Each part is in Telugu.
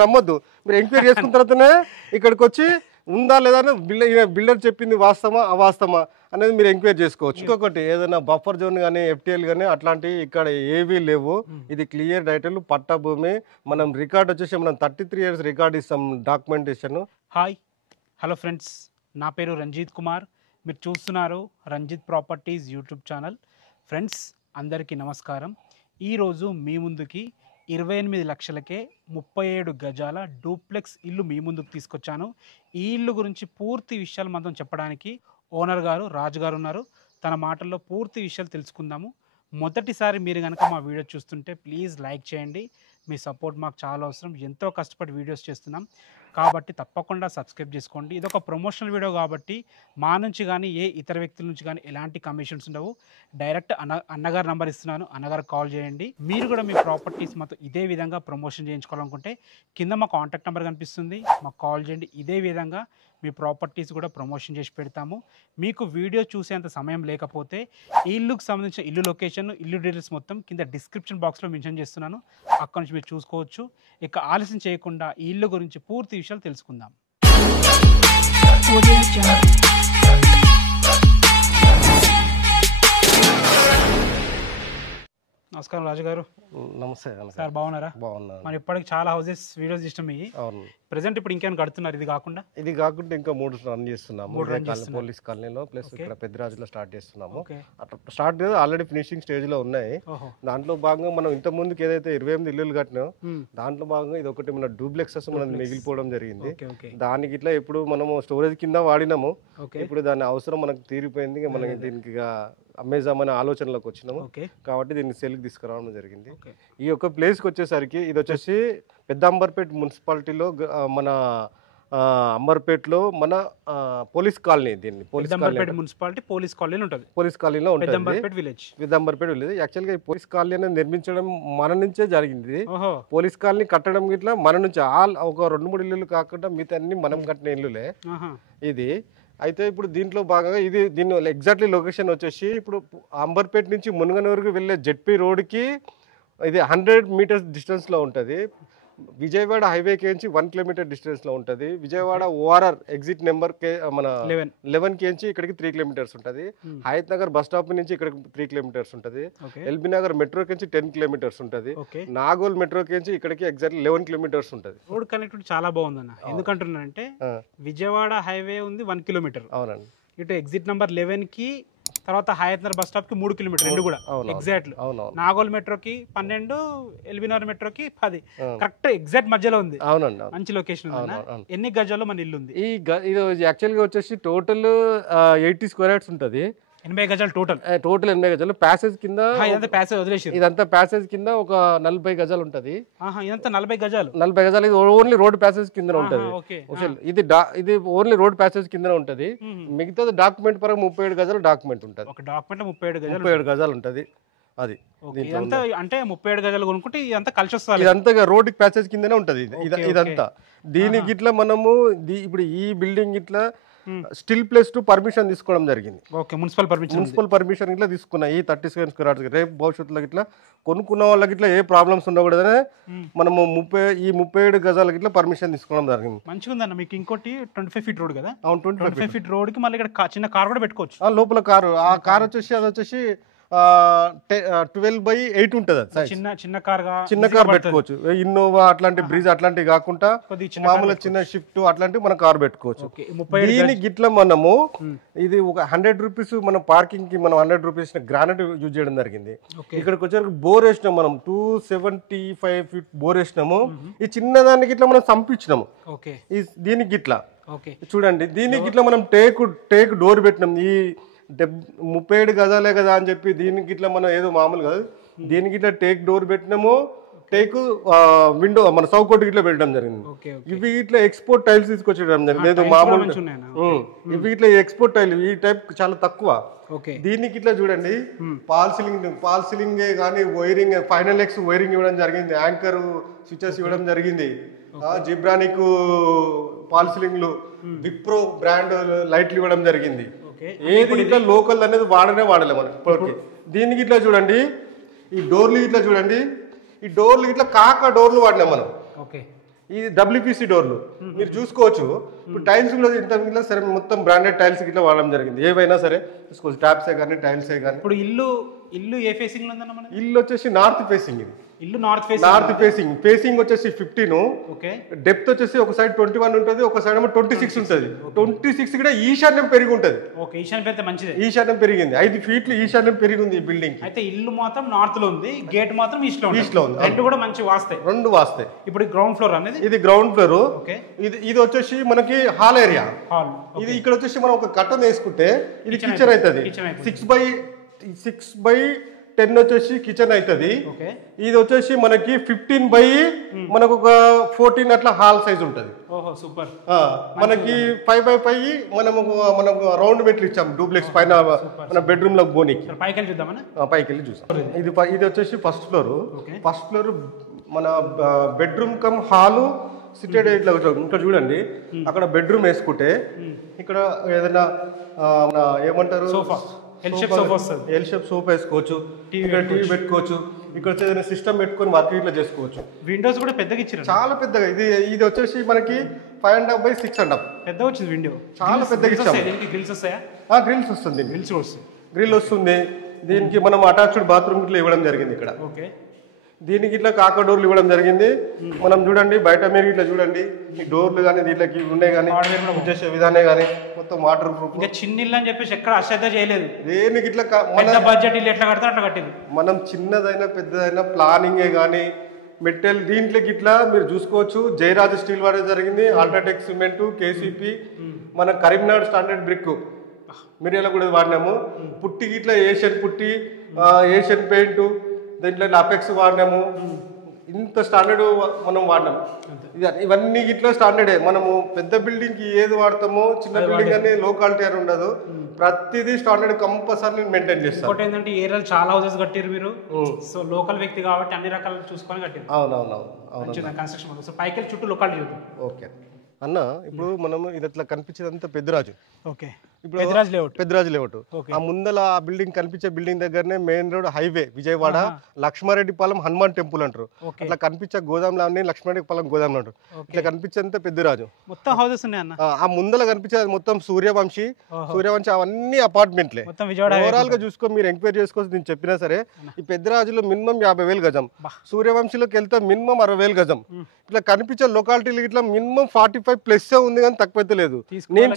నమ్మొద్దు. మీరు ఎంక్వైరీ చేసుకున్న తర్వాతనే ఇక్కడికి వచ్చి ఉందా లేదా బిల్డర్ చెప్పింది వాస్తవమా అవాస్తవమా అనేది మీరు ఎంక్వైరీ చేసుకోవచ్చు. ఇంకొకటి ఏదైనా బఫర్ జోన్ కానీ ఎఫ్టీఎల్ కానీ అట్లాంటివి ఇక్కడ ఏవీ లేవు. ఇది క్లియర్ టైటిల్ పట్టా భూమి. మనం రికార్డ్ వచ్చేసి మనం 33 years రికార్డ్ ఇస్తాం డాక్యుమెంటేషన్. హాయ్ హలో ఫ్రెండ్స్, నా పేరు రంజిత్ కుమార్. మీరు చూస్తున్నారు Ranjith properties YouTube channel. Friends అందరికీ నమస్కారం. ఈరోజు మీ ముందుకి 28 లక్షలకే 37 గజాల డూప్లెక్స్ ఇల్లు మీ ముందుకు తీసుకొచ్చాను. ఈ ఇల్లు గురించి పూర్తి విషయాలు మనం చెప్పడానికి ఓనర్ గారు రాజు గారు ఉన్నారు. తన మాటల్లో పూర్తి విషయాలు తెలుసుకుందాము. మొదటిసారి మీరు కనుక మా వీడియో చూస్తుంటే ప్లీజ్ లైక్ చేయండి. మీ సపోర్ట్ మాకు చాలా అవసరం. ఎంతో కష్టపడి వీడియోస్ చేస్తున్నాం కాబట్టి తప్పకుండా సబ్స్క్రైబ్ చేసుకోండి. ఇది ఒక ప్రమోషనల్ వీడియో కాబట్టి మా నుంచి కానీ ఏ ఇతర వ్యక్తుల నుంచి కానీ ఎలాంటి కమిషన్స్ ఉండవు. డైరెక్ట్ అన్నగారు నంబర్ ఇస్తున్నాను, అన్నగారు కాల్ చేయండి. మీరు కూడా మీ ప్రాపర్టీస్ మాతో ఇదే విధంగా ప్రమోషన్ చేయించుకోవాలనుకుంటే కింద మా కాంటాక్ట్ నెంబర్ కనిపిస్తుంది, మాకు కాల్ చేయండి. ఇదే విధంగా మీ ప్రాపర్టీస్ కూడా ప్రమోషన్ చేసి పెడతాము. మీకు వీడియో చూసేంత సమయం లేకపోతే ఈ ఇల్లుకు సంబంధించిన ఇల్లు లొకేషన్, ఇల్లు డీటెయిల్స్ మొత్తం కింద డిస్క్రిప్షన్ బాక్స్లో మెన్షన్ చేస్తున్నాను. అక్కడ నుంచి మీరు చూసుకోవచ్చు. ఇక ఆలస్యం చేయకుండా ఈ ఇల్లు గురించి పూర్తి విషయాలు తెలుసుకుందాం. నమస్కారం రాజు గారు. నమస్తే సార్, బాగున్నారా? బాగున్నా. మరి ఇప్పటికి చాలా హౌసెస్ వీడియోస్ ఇష్టం. ప్రెసెంట్ ఇప్పుడు ఇంకేమైనా కడుతున్నారు? ఇది కాకుండా ఇంకా 3 రన్ చేస్తున్నాము. పోలీస్ కాలనీలో ప్లస్ ఇక్కడ పెద్దరాజులో స్టార్ట్ చేస్తున్నాము. స్టార్ట్ ఆల్రెడీ ఫినిషింగ్ స్టేజ్ లో ఉన్నాయి. దాంట్లో భాగంగా మనం ఇంత ముందుకు ఏదైతే 28 ఇల్లులు కట్టినాం దాంట్లో భాగంగా ఇది ఒకటి మన డూప్లెక్సెస్ మనం మిగిలిపోవడం జరిగింది. దానికి ఇట్లా ఇప్పుడు మనము స్టోరేజ్ కింద వాడినాము. ఇప్పుడు దాని అవసరం మనకు తీరిపోయింది. మనకి దీనికి అమెజాన్ ఆలోచనలోకి వచ్చినాము కాబట్టి దీన్ని సెల్కి తీసుకురావడం జరిగింది. ఈ యొక్క ప్లేస్కి వచ్చేసరికి ఇది వచ్చేసి పెద్ద అంబర్పేట మున్సిపాలిటీలో మన అంబర్పేటలో మన పోలీస్ కాలనీ. దీన్ని పోలీస్ కాలనీలో ఉంటుంది. పెద్ద అంబర్పేట విలేజ్. యాక్చువల్గా ఈ పోలీస్ కాలనీ అనేది నిర్మించడం మన నుంచే జరిగింది. పోలీస్ కాలనీ కట్టడం ఇట్లా మన నుంచి ఒక 2-3 ఇల్లులు కాకుండా మిగతా అన్ని మనం కట్టిన ఇల్లులే ఇది. అయితే ఇప్పుడు దీంట్లో భాగంగా దీని ఎగ్జాక్ట్లీ లొకేషన్ వచ్చేసి ఇప్పుడు అంబర్పేట నుంచి మునగనూరుకు వెళ్ళే జెడ్పీ రోడ్కి ఇది 100 meters డిస్టెన్స్లో ఉంటుంది. విజయవాడ హైవేకి నుంచి 1 kilometer డిస్టెన్స్లో ఉంటుంది. విజయవాడ ఓఆర్ఆర్ ఎగ్జిట్ నెంబర్ మన 11 నుంచి ఇక్కడికి 3 kilometers ఉంటుంది. హయత్ నగర్ బస్ స్టాప్ నుంచి ఇక్కడికి 3 kilometers ఉంటుంది. ఎల్బీ నగర్ మెట్రోకి నుంచి 10 kilometers ఉంటుంది. నాగోల్ మెట్రోకి నుంచి ఇక్కడికి ఎగ్జాక్ట్లీ 11 kilometers ఉంటుంది. రోడ్ కనెక్టివిటీ చాలా బాగుందన్న. ఎందుకంటున్నానంటే విజయవాడ హైవే ఉంది 1 kilometer. అవునండి. ఇటు ఎగ్జిట్ నెంబర్ 11 కి తర్వాత హయత్ నగర్ బస్ స్టాప్ కి 3 kilometers, రెండు కూడా ఎగ్జాక్ట్. నాగోల్ మెట్రోకి 12, ఎల్బీ నగర్ మెట్రోకి 10, కరెక్ట్ ఎగ్జాక్ట్ మధ్యలో ఉంది. అవునండి, మంచి లొకేషన్. ఎన్ని గజాల్లో మన ఇల్లు ఉంది? ఇది యాక్చువల్ గా వచ్చేసి టోటల్ 80 square yards ఉంటుంది. 80 గజాలు టోటల్ 80 గజాలు. ప్యాసేజ్ కింద ప్యాసేజ్ వదిలేసి ఇదంతా ప్యాసేజ్ కింద ఒక 40 గజాలు ఉంటది. ఇదంతా 40 గజాలు. 40 గజాలు. ఇది ఓన్లీ రోడ్ ప్యాసేజ్ కింద ఉంటది. ఇది ఓన్లీ రోడ్ ప్యాసేజ్ కింద ఉంటది. మిగతాది డాక్యుమెంట్ పరంగా 37 గజాలు డాక్యుమెంట్ ఉంటది. ఒక డాక్యుమెంట్ 37 గజాలు ఉంటది. అది ఇదంతా అంటే 37 గజాలు కొనుక్కుంటే ఇదంతా కలిసి వస్తుంది. ఇదంతా రోడ్ ప్యాసేజ్ కిందనే ఉంటది ఇదంతా. దీనికి ఇట్లా మనము ఇప్పుడు ఈ బిల్డింగ్ ఇట్లా స్టిల్ ప్లేస్ టు పర్మిషన్ తీసుకోవడం జరిగింది. మున్సిపల్ పర్మిషన్ ఇట్లా తీసుకున్నా. ఈ 37 square yards రేపు భవిష్యత్తులో ఇట్లా కొనుక్కున్న వాళ్ళకి ఇట్లా ఏ ప్రాబ్లమ్స్ ఉండకూడదనే మనము 37 గజాలకి ఇట్లా పర్మిషన్ తీసుకోవడం జరిగింది. మంచిగా ఉందన్న. మీకు ఇంకోటి 25 feet రోడ్ కదా? 25 feet రోడ్ కి మళ్ళీ ఇక్కడ చిన్న కార్ కూడా పెట్టుకోవచ్చు. లోపల కారు. ఆ కార్ వచ్చేసి అది వచ్చేసి 12/8 ఉంటుంది. చిన్న కార్ పెట్టుకోవచ్చు. ఇన్నోవా అట్లాంటి బ్రిజ్ అట్లాంటివి కాకుండా మామూలుగా చిన్న షిఫ్ట్ అట్లాంటివి మన కార్ పెట్టుకోవచ్చు. దీనికి ఇట్లా మనము ఇది ఒక 100 rupees మన పార్కింగ్ కి మనం 100 rupees గ్రానైట్ యూజ్ చేయడం జరిగింది. ఇక్కడికి వచ్చేసరికి బోర్ వేసినాం మనం 275 feet బోర్ వేసినాము. ఈ చిన్నదానికి ఇట్లా మనం సంపించినాము. దీనికి ఇట్లా చూడండి. దీనికి ఇట్లా మనం టేక్ డోర్ పెట్టినాం. ఈ 37 గజాలే కదా అని చెప్పి దీనికి ఇట్లా మనం ఏదో మామూలు కాదు. దీనికి ఇట్లా టేక్ డోర్ పెట్టినాము. టేక్ విండో మన సౌకోటి ఇట్లా పెట్టడం జరిగింది. ఇవి ఇట్లా ఎక్స్పోర్ట్ టైల్స్ తీసుకొచ్చడం జరిగింది. ఏదో మామూలు ఇవి ఇట్లా ఎక్స్పోర్ట్ టైల్. ఈ టైప్ చాలా తక్కువ. దీనికి ఇట్లా చూడండి పాల్ సీలింగ్ కానీ వైరింగ్ ఫైనల్ ఎక్స్ వైరింగ్ ఇవ్వడం జరిగింది. యాంకర్ స్విచెస్ ఇవ్వడం జరిగింది. జిబ్రానిక్ పాల్ సీలింగ్లు, విప్రో బ్రాండ్ లైట్లు ఇవ్వడం జరిగింది. ఏది ఇట్లా లోకల్ అనేది వాడలే మనం ఇప్పటికి. దీనికి ఇట్లా చూడండి. ఈ డోర్లు ఇట్లా చూడండి. ఈ డోర్లు ఇట్లా కాకా డోర్లు వాడినాం మనం. ఇది డబ్ల్యూపీసీ డోర్లు మీరు చూసుకోవచ్చు. ఇప్పుడు టైల్స్ కూడా ఇంత సరే మొత్తం బ్రాండెడ్ టైల్స్ ఇట్లా వాడడం జరిగింది. ఏవైనా సరే చూసుకోవచ్చు, ట్యాప్సే కానీ టైల్సే కానీ. ఇప్పుడు ఇల్లు ఏ ఫేసింగ్ లో ఉందన్న మనది? ఇల్లు వచ్చేసి నార్త్ ఫేసింగ్. ఇది ఇల్లు నార్త్ ఫేసింగ్ వచ్చేసి 15. ఓకే. డెప్త్ వచ్చేసి ఒక సైడ్ 21 ఉంటుంది, ఒక సైడ్ ఏమో 26 ఉంటుంది. 26 కూడా ఈశాన్యం పెరిగి ఉంటుంది. ఓకే, ఈశాన్యం పెరిగితే మంచిదే. ఈశాన్యం పెరిగింది, 5 ఫీట్లు ఈశాన్యం పెరిగింది ఈ బిల్డింగ్. అయితే ఇల్లు మాత్రం నార్త్ లో ఉంది, గేట్ మాత్రం ఈస్ట్ లో ఉంది. రెండు కూడా మంచి వాస్తాయి, రెండు వాస్తాయి. ఇప్పుడు గ్రౌండ్ ఫ్లోర్ అనేది, ఇది గ్రౌండ్ ఫ్లోర్. ఓకే. ఇది వచ్చేసి మనకి హాల్ ఏరియా. ఇది ఇక్కడ వచ్చేసి మనం ఒక కట్టన్ వేసుకుంటే ఇది కిచెన్ అవుతుంది. 6x10 వచ్చేసి కిచెన్ అవుతుంది. ఇది వచ్చేసి మనకి 15 మనకు ఒక 14 అట్లా హాల్ సైజ్ ఉంటుంది. సూపర్. మనకి 5x5 మనము రౌండ్ మెట్లు ఇచ్చాం డూప్లెక్స్ పైన మన బెడ్రూమ్ లో పోనీకి. పైకి వెళ్ళి చూసాం. ఇది వచ్చేసి ఫస్ట్ ఫ్లోర్ మన బెడ్రూమ్ కమ్ హాలు సిటెడ్ ఇట్లా ఇంకా చూడండి. అక్కడ బెడ్రూమ్ వేసుకుంటే ఇక్కడ ఏదైనా ఏమంటారు ఎల్ షేప్ సోఫా వేసుకోవచ్చు, టీవీ పెట్టుకోవచ్చు. ఇక్కడ ఏదైనా సిస్టమ్ పెట్టుకొని వర్క్ ఇట్లా చేసుకోవచ్చు. విండోస్ కూడా పెద్దగా ఇచ్చారు, చాలా పెద్దగా. ఇది వచ్చేసి మనకి 5.5 by 6.5 పెద్దగా వచ్చింది విండో, చాలా పెద్దగా ఇచ్చాము. గ్రిల్స్ వస్తాయా? గ్రిల్స్ వస్తుంది, గ్రిల్ వస్తుంది. దీనికి మనం అటాచ్డ్ బాత్రూమ్ ఇట్లా ఇవ్వడం జరిగింది ఇక్కడ. ఓకే. దీనికి ఇట్లా కాక డోర్లు ఇవ్వడం జరిగింది. మనం చూడండి బయట మీరు ఇట్లా చూడండి, ఈ డోర్లు కానీ దీంట్లోకి ఉన్నాయి కానీ చేసే విధానం కానీ మొత్తం వాటర్ ప్రూఫ్. ఇంకా చిన్న ఇల్లు అని చెప్పేసి ఎక్కడ అశ్రద్ధ చేయలేదు. దేనికి ఇట్లా బడ్జెట్ ఇల్లు ఎట్లా కడతారు అట్లా కట్టింది. మనం చిన్నదైనా పెద్దదైనా ప్లానింగే కానీ మెటీరియల్ దీంట్లోకి ఇట్లా మీరు చూసుకోవచ్చు. జయరాజ్ స్టీల్ వాడే జరిగింది, అల్ట్రాటెక్ సిమెంట్, కేసీపీ, మన కరీంనగర్ స్టాండర్డ్ బ్రిక్ మిరియాల కూడా వాడినాము. పుట్టికి ఇట్లా ఏషియన్ పుట్టి, ఏషియన్ పెయింట్, దీంట్లో అపెక్స్ వాడినాము. ఇంత స్టాండర్డ్ మనం వాడినాము. ఇవన్నీ ఇట్లా స్టాండర్డే. మనము పెద్ద బిల్డింగ్ కి ఏది వాడతామో చిన్న బిల్డింగ్ అని లోకాలిటీ అని ఉండదు. ప్రతిదీ స్టాండర్డ్ కంపల్సరీ మెయింటైన్ చేస్తాం. ఇంకోటి ఏంటంటే ఏరియాలో చాలా హౌసెస్ కట్టారు మీరు, సో లోకల్ వ్యక్తి కాబట్టి అన్ని రకాలు చూసుకొని కట్టారు. అవునవును కన్స్ట్రక్షన్. సో పైకి చుట్టూ లోకాలిటీ చూద్దాం. ఓకే అన్న, ఇప్పుడు మనం ఇది అట్లా కనిపించేదంతా పెద్దరాజు. ఓకే. ఇప్పుడు పెద్దరాజు లేఅవుట్. ఆ ముందల ఆ బిల్డింగ్ కనిపించే బిల్డింగ్ దగ్గరనే main road highway Vijayawada Lakshmareddypalem Hanuman temple అంటారు. అట్లా కనిపించే గోదాంలో లక్ష్మారెడ్డిపాలెం గోదాం అంటారు. ఇట్లా కనిపించేంత పెద్దరాజు. మొత్తం హౌసెస్ ఉన్నాయి. ఆ ముందల కనిపించేది మొత్తం సూర్యవంశీ అవన్నీ అపార్ట్మెంట్లే. ఓవరాల్ గా చూసుకో, మీరు ఎంక్వైరీ చేసుకోవచ్చు. నేను చెప్పినా సరే ఈ పెద్దరాజులో మినిమం 50,000 గజం, సూర్యవంశీలోకి వెళ్తే మినిమం 60,000 గజం. ఇట్లా కనిపించే లొకాలిటీలు ఇట్లా మినిమం 45+ ఉంది కానీ తక్కువ లేదు. నేను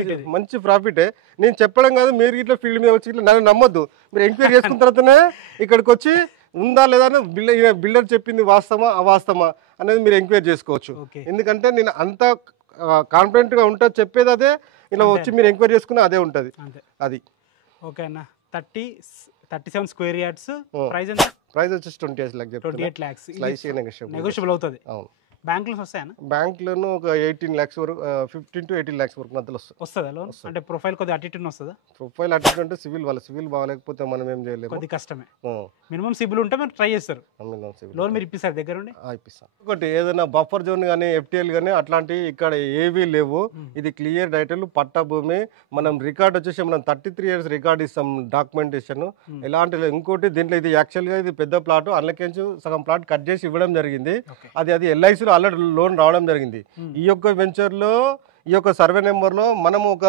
ఇది మంచి ప్రాఫిటే. నేను చెప్పడం కాదు, మీరు ఇట్లా ఫీల్డ్ మీద వచ్చి ఇట్లా నన్ను నమ్మొద్దు. మీరు ఎంక్వైరీ చేసుకున్న తర్వాతనే ఇక్కడికి వచ్చి ఉందా లేదా బిల్డర్ చెప్పింది వాస్తవమా అవాస్తవమా అనేది మీరు ఎంక్వైరీ చేసుకోవచ్చు. ఎందుకంటే నేను అంత కాన్ఫిడెంట్ గా ఉంటా, చెప్పేది అదే. ఇలా వచ్చి మీరు ఎంక్వైరీ చేసుకున్నా అదే ఉంటుంది. అది ఓకే అన్న. 37 స్క్వేర్ యార్డ్స్. ప్రైస్ వచ్చేసి 28 lakhs. నెగోషియబుల్ అవుతుంది. అవును. బ్యాంక్ లోన్స్ వస్తాయన్నా? బ్యాంక్ లోన్ ఒక 18 lakhs వరకు, 15 to 18 lakhs వరకు మధ్యలో వస్తుందా లోన్? అంటే ప్రొఫైల్ కొద్దిగా అటు వస్తుందా? ప్రొఫైల్ అటు అంటే సివిల్ బాగాలేకపోతే మనం ఏం చేయలేము, కొద్ది కష్టమే. మినిమం సిబిల్ ఉంటే మీరు ట్రై చేస్తారు, లోన్ మీరు ఇప్పిస్తారు దగ్గర ఉండి. ఇప్పిస్తాం. ఒకటి ఏదైనా బఫర్ జోన్ కానీ FTL కానీ అట్లాంటివి ఇక్కడ ఏవీ లేవు. ఇది క్లియర్ టైటిల్, పట్టా భూమి. మనం రికార్డ్ వచ్చేసి మనం 33 years రికార్డ్ ఇస్తాం, డాక్యుమెంటేషన్ ఎలాంటి. ఇంకోటి దీంట్లో ఇది యాక్చువల్గా ఇది పెద్ద ప్లాట్, అందులోకించి సగం ప్లాట్ కట్ చేసి ఇవ్వడం జరిగింది. అది LIC ఆల్రెడీ లోన్ రావడం జరిగింది. ఈ యొక్క వెంచర్ లో ఈ యొక్క సర్వే నెంబర్ లో మనము ఒక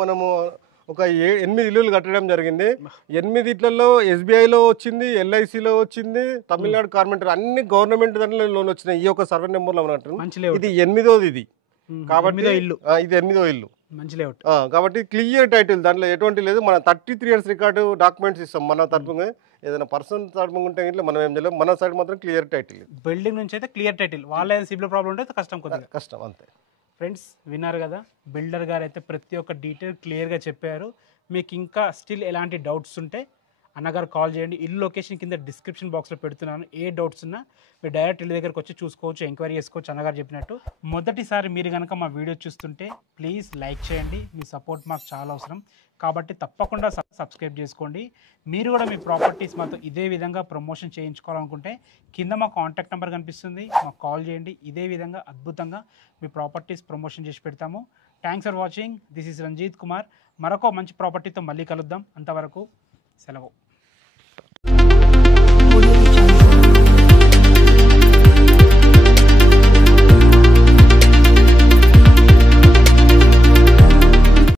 మనము ఒక 8 ఇల్లులు కట్టడం జరిగింది. 8 ఇళ్లలో SBI లో వచ్చింది, LIC లో వచ్చింది, తమిళనాడు కార్పొరేటర్, అన్ని గవర్నమెంట్ దాంట్లో లోన్ వచ్చినాయి. ఈ యొక్క సర్వే నెంబర్ లో ఇది 8వ ఇది కాబట్టి ఇది 8వ ఇల్లు. కాబట్టి క్లియర్ టైటిల్, దాంట్లో ఎటువంటి లేదు. మన 33 years రికార్డు డాక్యుమెంట్స్ ఇస్తాం మన తరపున. ఏదైనా పర్సనల్ తరపున ఉంటే ఇట్లా మనం ఏం చేయలేము, మన సైడ్ మాత్రం క్లియర్ టైటిల్. బిల్డింగ్ నుంచి అయితే క్లియర్ టైటిల్, వాళ్ళ సిబిల్ ప్రాబ్లం ఉంటే కష్టం అంతే. ఫ్రెండ్స్ విన్నారు కదా, బిల్డర్ గారు అయితే ప్రతి ఒక్క డీటెయిల్ క్లియర్గా చెప్పారు. మీకు ఇంకా స్టిల్ ఎలాంటి డౌట్స్ ఉంటే అన్నగారు కాల్ చేయండి. ఇల్లు లొకేషన్ కింద డిస్క్రిప్షన్ బాక్స్లో పెడుతున్నాను. ఏ డౌట్స్ ఉన్నా మీరు డైరెక్ట్ ఇల్లు దగ్గరకు వచ్చి చూసుకోవచ్చు, ఎంక్వైరీ చేసుకోవచ్చు. అన్నగారు చెప్పినట్టు మొదటిసారి మీరు కనుక మా వీడియో చూస్తుంటే ప్లీజ్ లైక్ చేయండి. మీ సపోర్ట్ మాకు చాలా అవసరం కాబట్టి తప్పకుండా సబ్స్క్రైబ్ చేసుకోండి. మీరు కూడా మీ ప్రాపర్టీస్ మాతో ఇదే విధంగా ప్రమోషన్ చేయించుకోవాలనుకుంటే కింద మా కాంటాక్ట్ నెంబర్ కనిపిస్తుంది, మాకు కాల్ చేయండి. ఇదే విధంగా అద్భుతంగా మీ ప్రాపర్టీస్ ప్రమోషన్ చేసి పెడతాము. Thanks for watching. This is Ranjith Kumar. మరొక మంచి ప్రాపర్టీతో మళ్ళీ కలుద్దాం. అంతవరకు సెలవు.